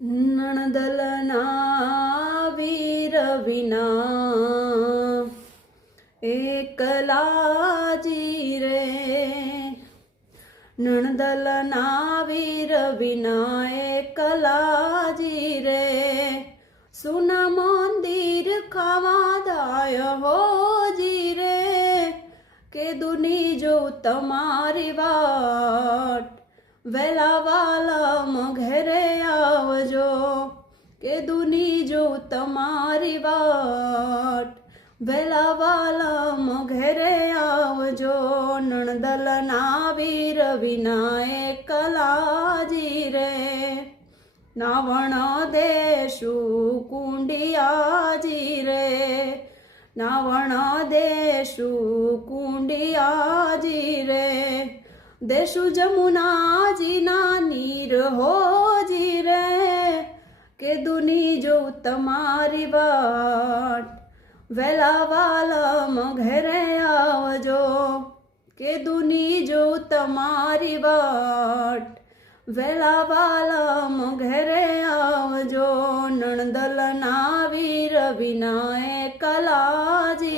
નણદલના વીર વિના એકલાજી રે, નણદલના વીર વિના એકલાજી રે, સુના મંદિર ખાવા દાય હોજી રે, કે દુની જો તમારી વાટ, વેલા વાલમ ઘેરે આવજો, કે દુની જો તમારી વાટ, વેલા વાલમ ઘેરે આવજો, નણદલના વીર વિના એકલાજી રે, નાવણ દેશું કુંડિયાજી રે, નાવણ દેશું કુંડિયાજી રે, દેશું જમુનાજીના નીર હોજી રે, કે દુની જો તમારી વાટ, વેલા વાલમ ઘેરે આવજો, કે દુની જો તમારી વાટ, વેલા વાલમ ઘેરે આવજો, નણદલના વીર વિના એકલાજી